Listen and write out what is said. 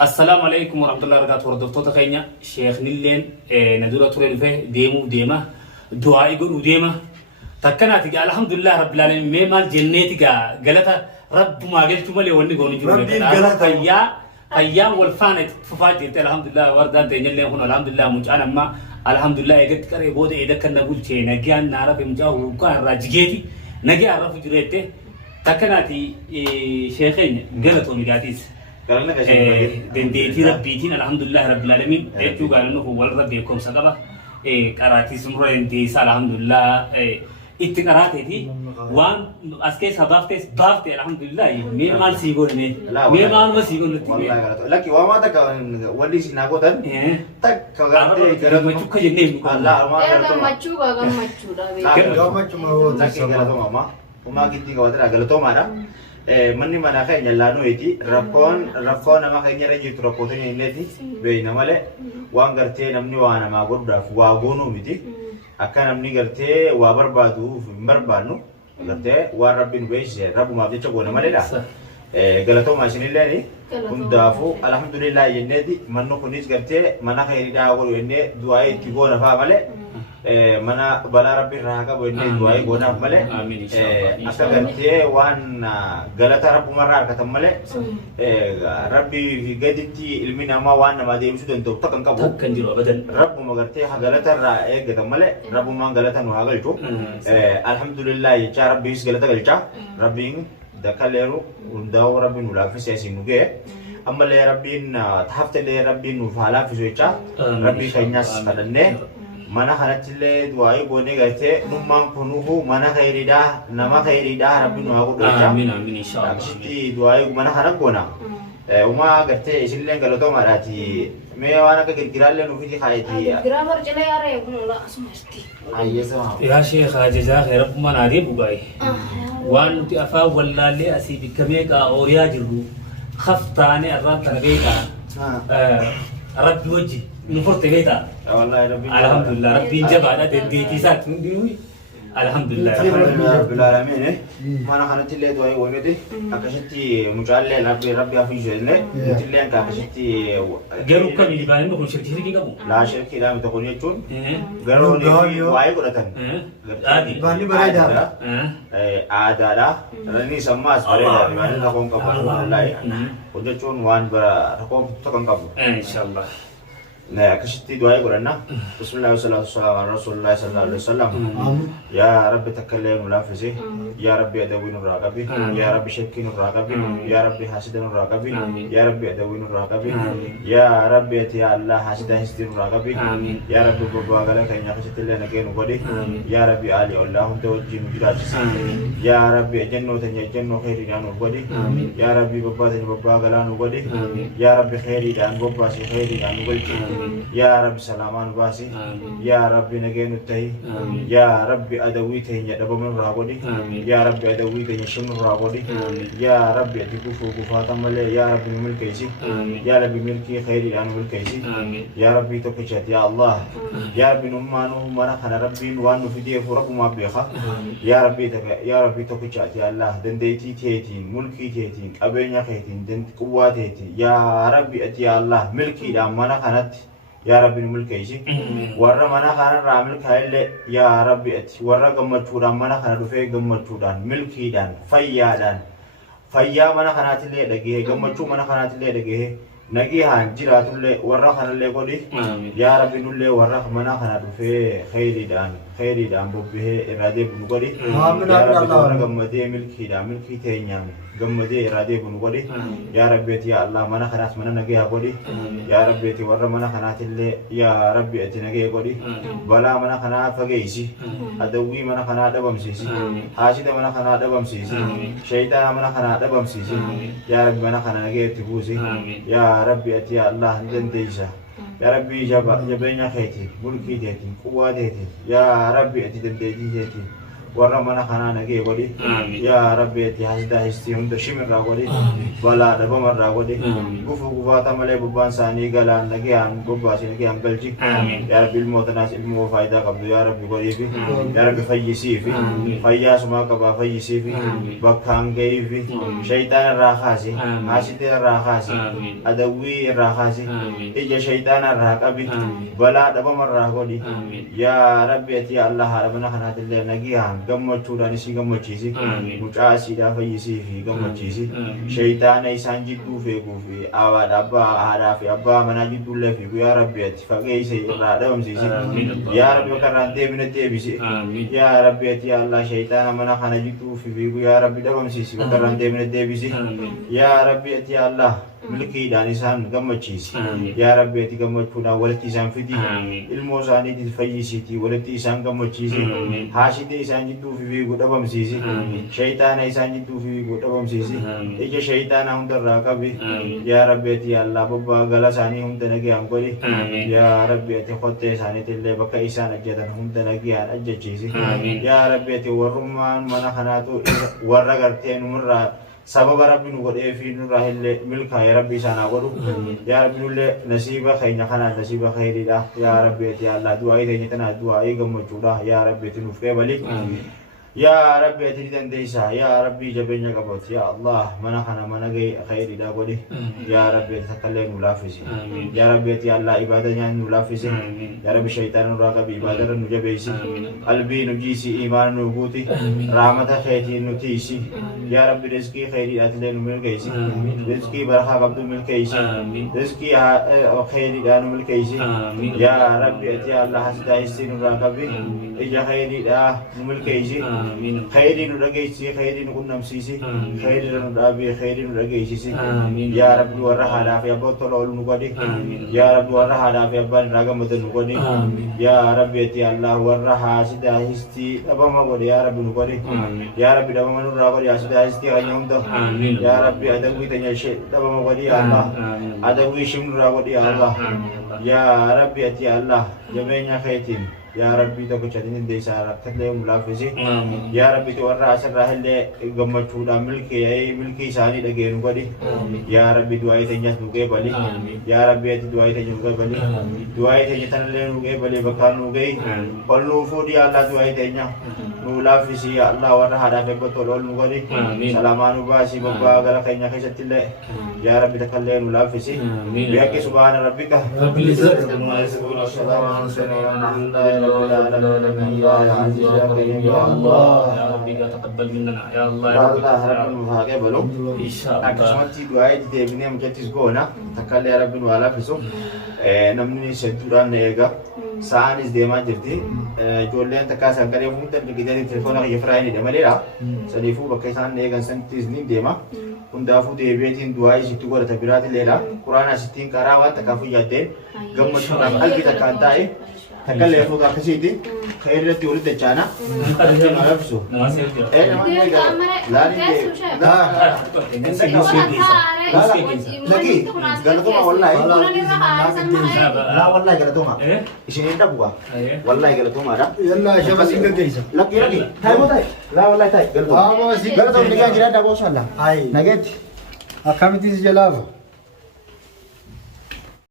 السلام عليكم ورحمة الله وبركاته. وردفتو تخينيا شيخ نيلين ندورة تورين فيه ديما دعاء يقول ديما تكنا تيجا الحمد لله رب العالمين ما الجنة تيجا قالتها رب ما قلت مالي وني قوني جوا فيا والفانة ففاجئت الحمد لله وردان تيجي هنا الحمد لله مجانا ما الحمد لله يقد كره بود إذا كنا نقول شيء نجيان نعرف مجاو وكان راجيتي نجي أعرف جريته تكنا تي شيخين قالتهم مجاتيس دنديتي ربيتين الحمد لله رب العالمين ايتو قالنو هو الرب يكون سقبا قراتي سمرو انتي الحمد لله اتقراتي وان اسكي سبافتس بافتي الحمد لله مي مال سيغول مي مال ما سيغول والله غلط لكن وما تك ولي سيناغودن تك كغاتي غرب مچو كجني الله ما غرب مچو لكن غلط ماما وما قلتي غواترا غلطو مانا manni mana keenya laanu iti rakkoon nama keenya irra jirtu rakkootiin illeeti beeyna malee waan gartee namni waa namaa godhuudhaaf waa goonuu miti akka namni gartee waa barbaaduuf hin barbaannu gartee waan rabbiin beeksise rabbumaaf jecha goona maleedha galatoomaa isinilleen hundaafuu alhamdulillah jenneeti manni kunis gartee mana khayriidhaa godhu jennee du'aa itti goona fa'a malee mana balaa rabbi irraa qabu inni du'aa goonaaf malee akka gartee waan galata rabbumarraa argatan malee rabbii fi gaditti ilmi namaa waan namaa deebisuu danda'u takka hin qabu kan jiru abadan rabbuma gartee galata irraa eeggatan malee rabbumaan galata nu haa galchu alhamdulillah jecha rabbiis galata galcha rabbiin dakaleeru hundaa'u rabbiin nu laaffisee isin nu ga'e ammallee rabbiin taaftallee rabbiin nuuf haa laaffisu jecha rabbii keenyas kadhannee mana kanattillee du'aa goonee gartee nummaan kunuhu mana khayriidhaa nama khayriidhaa rabbi nu haa godhu jecha amiin amiin inshallah akkasitti du'aa mana kana goona umaa gartee isinillee galatoomaadhaati mee waan akka girgiraallee nuufiti kaayeti girgiraa marcilee aree kunula asumarti ayyeesama yaa sheekh ajajaa khayra kuma naadee bugaay waan nuti afaan wallaallee asii bikkamee kaa ooriyaa jirru khaftaane irraan tana beekaa rabbi wajji نفرت بيتا والله ربي الحمد لله ربي جبع لا تديتي ساك الحمد لله رب العالمين ما انا خلت لي دواي ونتي اكشتي مجال ربي في جنة قلت لي انك اكشتي غيرك كم يبان انه شركه كي كم لا شركه لا متكون يجون غيروا لي دواي قرتن عادي باني بريدا عاده لا رني سماس بريدا يعني تكون قبل والله وجون وان تكون قبل ان شاء الله nah kasih doa ya Quran Bismillah wassalamu Rasulullah sallallahu alaihi wasallam ya Rabbi takallim mulafisi ya Rabbi adawin raqabi ya Rabbi shakkin raqabi ya Rabbi hasidan raqabi ya Rabbi adawin raqabi ya Rabbi ya Allah hasidan histin raqabi ya Rabbi babagala kanya kasih lana kenu godi ya Rabbi ali Allah tawajjih mujradis ya Rabbi jannu khairi dan godi ya Rabbi babagala nu godi ya Rabbi khairi dan babasi khairi dan godi يا رب سلامان باسي يا رب نجين التهي يا رب أدويته يدب من رابودي يا رب أدويته يشم رابودي يا رب يتكفو كفاتا ملي يا رب ملكيسي يا رب ملكي خيري أنا ملكيسي يا رب تكشت يا الله يا رب نمانو منخنا ربي وانو في ديه فرق ما بيخا يا رب تكشت يا الله دنديتي تيتين ملكي تيتين أبينيا خيتين دند قواتيتي يا رب أتي يا الله ملكي دا منخنت يا ربي الملك يجي ورا منا خان رامل خايل يا ربي أتي ورا قمة توران منا خان رفيع قمة توران ملكي دان فيا منا خانات اللي دقيه قمة تو منا خانات اللي دقيه نجي هان جرات اللي ورا خان اللي قولي يا ربي نولي ورا منا خان رفيع خيري دان بوبيه إرادة بنقولي يا ربي ورا قمة ملكي تينيام قمة إرادة بنقولي يا ربي يا الله منا خلاص منا نجي قولي يا ربي ورا منا خانات اللي يا ربي أتي نجي قولي بلا منا خنا فجيسي أدوي منا خنا دبم سيسي حاسد منا خنا دبم سيسي شيطان منا خنا دبم سيسي يا ربي منا خنا نجي تبوسي يا ربي أتي يا الله ندنديسا يا ربي جبينا خيتي ملكي ديتي قوة ديتي يا ربي أتي دنديتي ديتي warra mana kanaa nagee godhi yaa rabbi ati hasdaa histii hunda shimirraa godhi balaa dhabamarraa godhi gufuu gufaata malee bubbaan isaanii galaan nagayaan bobbaasii nagayaan galchi yaa rabbi ilmootanaas ilmoo faayidaa qabdu yaa rabbi godhiifi yaa rabbi fayyisiifi fayyaa sumaa qabaa fayyisiifi bakkaan gahiifi shayxaan irraa kaasi haasitee irraa kaasi adawwii irraa kaasi ija shayxaan irraa qabi balaa dhabamarraa godhi yaa rabbi ati allah haadha mana kanaatillee nagayaan gammachuudhaan isii gammachiisi mucaa asiidhaa fayyisiifi gammachiisi shayxaana isaan jidduu feekuufi awaadha abbaa haadhaa fi abbaa manaa jidduullee fiigu yaa rabbi ati fageeyse irraa dhabamsiisi yaa rabbi bakka irraan deebine deebisi yaa rabbi ati allah shayxaana mana kana jidduu fiigu yaa rabbi dhabamsiisi bakka irraan deebine deebisi yaa rabbi ati allah milkiidhaan isaan gammachiisi yaa rabbi ati gammachuudhaan walitti isaan fidi ilmoo isaaniitiin fayyisiitii walitti isaan gammachiisi haashitee isaan jidduu fiigu dhabamsiisi shayxaana isaan jidduu fiigu dhabamsiisi ija shayxaana hundarraa qabi yaa rabbi ati allah bobbaa gala isaanii hunda nagayaan godhi yaa rabbi ati qottee isaaniitillee bakka isaan ajjatan hunda nagayaan ajjachiisi yaa rabbi ati warrummaan mana kanaatu warra gartee numirraa sababa rabbi nu godhee fi nurraa illee milkaa yaa rabbi isaanaa godhu yaa rabbi nullee nasiiba keenya kanaan nasiiba khayriidha yaa rabbi ati allah du'aa'ii teenya tanaa du'aa'ii gammachuudha yaa rabbi ati nuuf qeebali يا ربي أتريد ديسا يا ربي جبينك قبض يا الله منا خنا منا جي خير دا قولي يا ربي تكلم ملافسي يا ربي يا الله عبادة يعني ملافسي يا ربي شيطان راقب عبادة نجبيسي قلبي نجيسي إيمان نبوتي رحمة خيتي نتيسي يا ربي رزقي خيري أتلين ملكيسي رزقي برخا قبض ملكيسي رزقي خيري دا ملكيسي يا ربي يا الله حسدايسي نراقبي إجا خيري دا ملكيسي خيري نرجيسي خيري نكون نمسيسي خيري نرابي خيري نرجيسي يا رب ورها لا في أبو طلول نقولي يا رب ورها لا في أبان رقم مدن نقولي يا رب يتي الله ورها سدا هستي أبا ما قولي يا رب نقولي يا رب دبا ما نقولي يا سدا هستي غنيهم ده يا رب أدوي تنيا شيء دبا ما قولي يا الله أدوي شم نقولي يا الله يا رب يتي الله جميعنا خيتين يا ربي تكشتين ديسا ركتلهم ملافسي يا ربي تورا أسر راهلة قمتشودا ملكي ساني دقين قدي يا ربي دعائي تنجس نوكي بالي يا ربي دعائي تنجس نوكي بالي دعائي تنجس تنلين نوكي بالي بكار نوكي قلو فودي الله دعائي تنجس ملافسي يا الله ورا هذا فبتولول نوكي سلامان وباسي بابا غلا خينيا خيشت الله يا ربي تكلم ملافسي بياكي سبحان ربك رب العزة عما يصفون والسلام على المرسلين يا الله يا ربي تقبل مننا يا الله يا الله رب المفاقه بلو إن شاء الله أكشمتي دعائي تدبني مجتز قونا تكال يا رب وعلا فسو نمني سدوران نيغا سانيس ديما جرتي جولين تكاسا كريم فمتا بكداري تلفونا يفرايني دماليرا سليفو بكيسان نيغا سنتيزنين ديما كندافو ديبيتين دعائي ستو قرى تبيرات الليلة قرآن ستين كراوان تكافو يادين قمت شرام قلبي تكانتاي تكلم يفوق كسيدي خير لتي ولد جانا أرجع ما يفسو لا لكن قالتوا ما والله لا والله قالتوا ما إيش نيتا بوا والله قالتوا ما يلا شباب سينك كيسة لكن تاي مو تاي لا والله تاي قالتوا نجا جرا دابو شاء الله هاي نجت أكمل تيجي جلابه